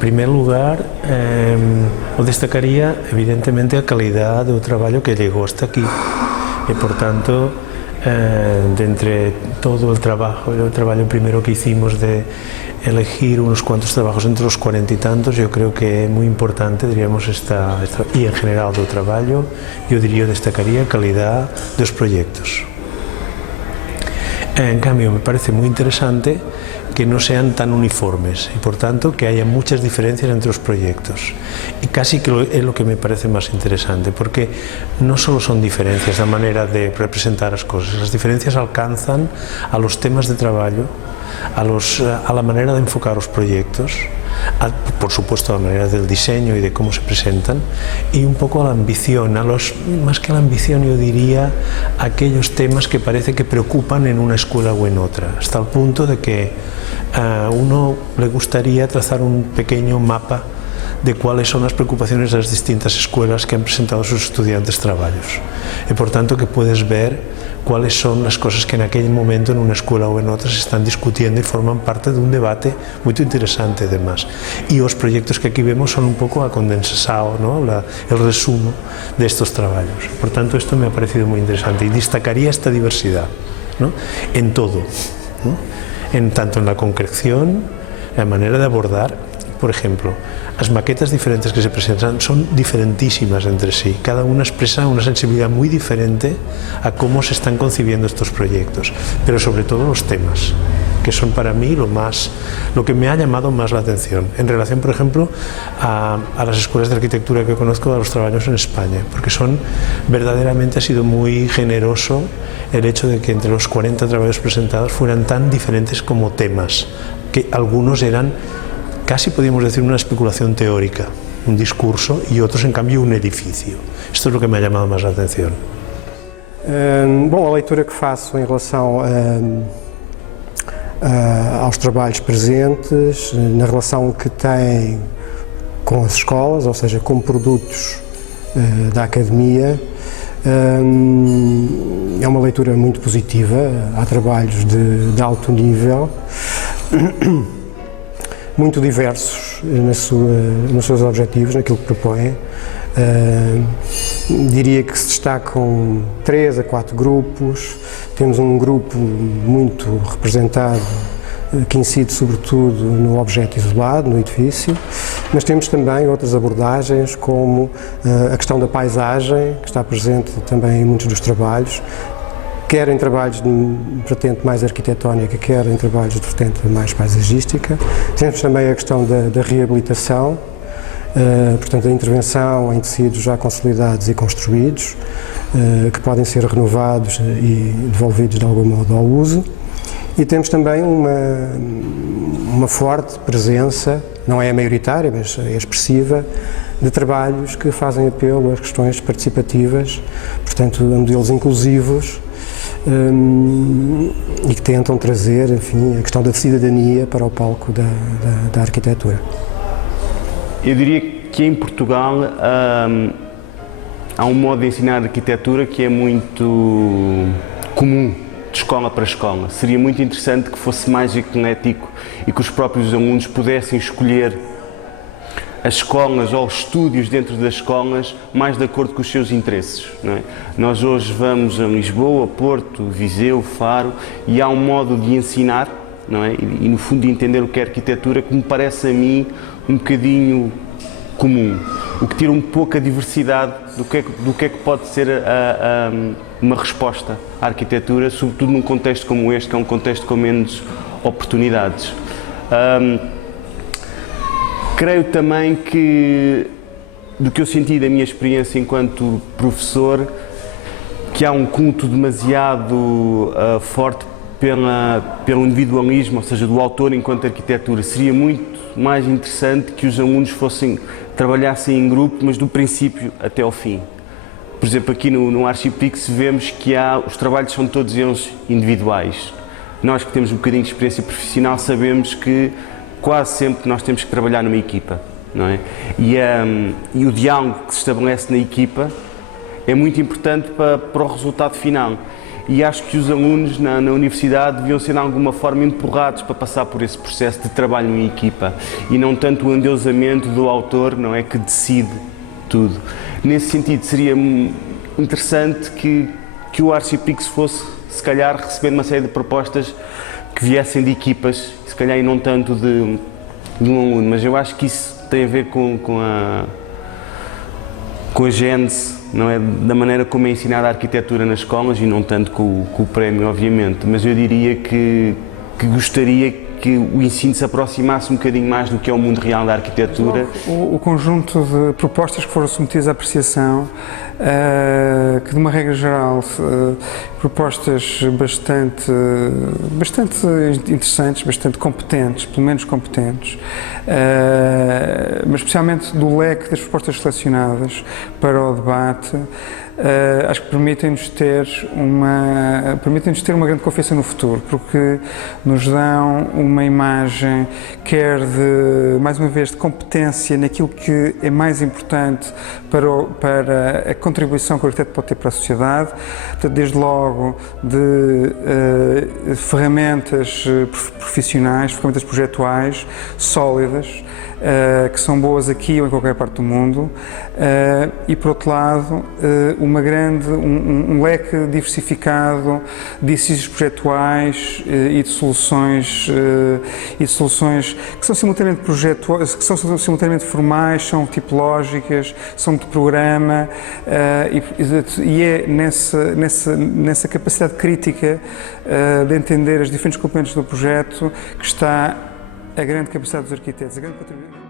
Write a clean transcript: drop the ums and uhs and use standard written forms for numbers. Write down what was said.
primeiro lugar, eu destacaria, evidentemente, a qualidade do trabalho que chegou hasta aqui. E, portanto, de entre todo el trabajo primero que hicimos de elegir unos cuantos trabajos entre los 40 y tantos, yo creo que es muy importante, diríamos, y en general del trabajo, yo diría, destacaría calidad de los proyectos. En cambio, me parece muy interesante que no sean tan uniformes y, por tanto, que haya muchas diferencias entre los proyectos. Y casi que es lo que me parece más interesante, porque no solo son diferencias la manera de representar las cosas, las diferencias alcanzan a los temas de trabajo, a la manera de enfocar los proyectos, por supuesto a la manera del diseño y de cómo se presentan, y un poco a la ambición, más que a la ambición yo diría aquellos temas que parece que preocupan en una escuela o en otra, hasta el punto de que a uno le gustaría trazar un pequeño mapa de cuáles son las preocupaciones de las distintas escuelas que han presentado sus estudiantes trabajos. Y por tanto que puedes ver cuáles son las cosas que en aquel momento en una escuela o en otra se están discutiendo y forman parte de un debate muy interesante además. Y los proyectos que aquí vemos son un poco a condensado, ¿no? El resumen de estos trabajos. Por tanto, esto me ha parecido muy interesante y destacaría esta diversidad, ¿no? En todo, ¿no? Tanto en la concreción, la manera de abordar, por ejemplo, las maquetas diferentes que se presentan son diferentísimas entre sí, cada una expresa una sensibilidad muy diferente a cómo se están concibiendo estos proyectos, pero sobre todo los temas, que son para mí lo que me ha llamado más la atención, en relación, por ejemplo, a las escuelas de arquitectura que conozco, a los trabajos en España, porque verdaderamente ha sido muy generoso el hecho de que entre los 40 trabajos presentados fueran tan diferentes como temas, que algunos eran casi podríamos decir una especulación teórica, un discurso, y otros en cambio un edificio. Esto es lo que me ha llamado más la atención. Bom, a leitura que faço em relação aos trabalhos presentes, na relação que tem com as escolas, ou seja, com produtos da academia, é uma leitura muito positiva. Há trabalhos de alto nível, muito diversos nos seus objetivos, naquilo que propõem. Diria que se destacam 3 a 4 grupos. Temos um grupo muito representado que incide sobretudo no objeto isolado, no edifício, mas temos também outras abordagens, como a questão da paisagem, que está presente também em muitos dos trabalhos, quer em trabalhos de vertente mais arquitetónica, quer em trabalhos de vertente mais paisagística. Temos também a questão da reabilitação, portanto a intervenção em tecidos já consolidados e construídos, que podem ser renovados e devolvidos de algum modo ao uso. E temos também uma forte presença, não é a maioritária, mas é expressiva, de trabalhos que fazem apelo às questões participativas, portanto a modelos inclusivos, e que tentam trazer, enfim, a questão da cidadania para o palco da arquitetura. Eu diria que em Portugal há um modo de ensinar arquitetura que é muito comum, de escola para escola. Seria muito interessante que fosse mais eclético e que os próprios alunos pudessem escolher as escolas ou os estúdios dentro das escolas mais de acordo com os seus interesses, não é? Nós hoje vamos a Lisboa, Porto, Viseu, Faro, e há um modo de ensinar, não é? E no fundo de entender o que é arquitetura que me parece a mim um bocadinho comum, o que tira um pouco a diversidade do que é que pode ser uma resposta à arquitetura, sobretudo num contexto como este, que é um contexto com menos oportunidades. Creio também que, do que eu senti da minha experiência enquanto professor, que há um culto demasiado forte pelo individualismo, ou seja, do autor enquanto arquitetura. Seria muito mais interessante que os alunos trabalhassem em grupo, mas do princípio até ao fim. Por exemplo, aqui no Archipix vemos que os trabalhos são todos eles individuais. Nós que temos um bocadinho de experiência profissional sabemos que quase sempre nós temos que trabalhar numa equipa, não é? E o diálogo que se estabelece na equipa é muito importante para o resultado final. e acho que os alunos na universidade deviam ser de alguma forma empurrados para passar por esse processo de trabalho em equipa e não tanto o endeusamento do autor, não é, que decide tudo. Nesse sentido, seria interessante que o Archipix fosse, se calhar, recebendo uma série de propostas que viessem de equipas, se calhar e não tanto de um aluno, mas eu acho que isso tem a ver com a gênese, não é, da maneira como é ensinada a arquitetura nas escolas e não tanto com o prémio, obviamente, mas eu diria que gostaria que o ensino se aproximasse um bocadinho mais do que é o mundo real da arquitetura. O conjunto de propostas que foram submetidas à apreciação, que de uma regra geral, propostas bastante interessantes, bastante competentes, pelo menos competentes, mas especialmente do leque das propostas selecionadas para o debate, acho que permitem-nos ter uma grande confiança no futuro, porque nos dão uma imagem, quer mais uma vez, de competência naquilo que é mais importante para a contribuição que o arquiteto pode ter para a sociedade, portanto, desde logo de ferramentas profissionais, ferramentas projetuais, sólidas, que são boas aqui ou em qualquer parte do mundo, e por outro lado um leque diversificado de exercícios projetuais e de soluções que são simultaneamente que são simultaneamente formais, são tipológicas, são de programa, e é nessa capacidade crítica de entender as diferentes componentes do projeto que está a grande capacidade dos arquitetos, a grande contribuição.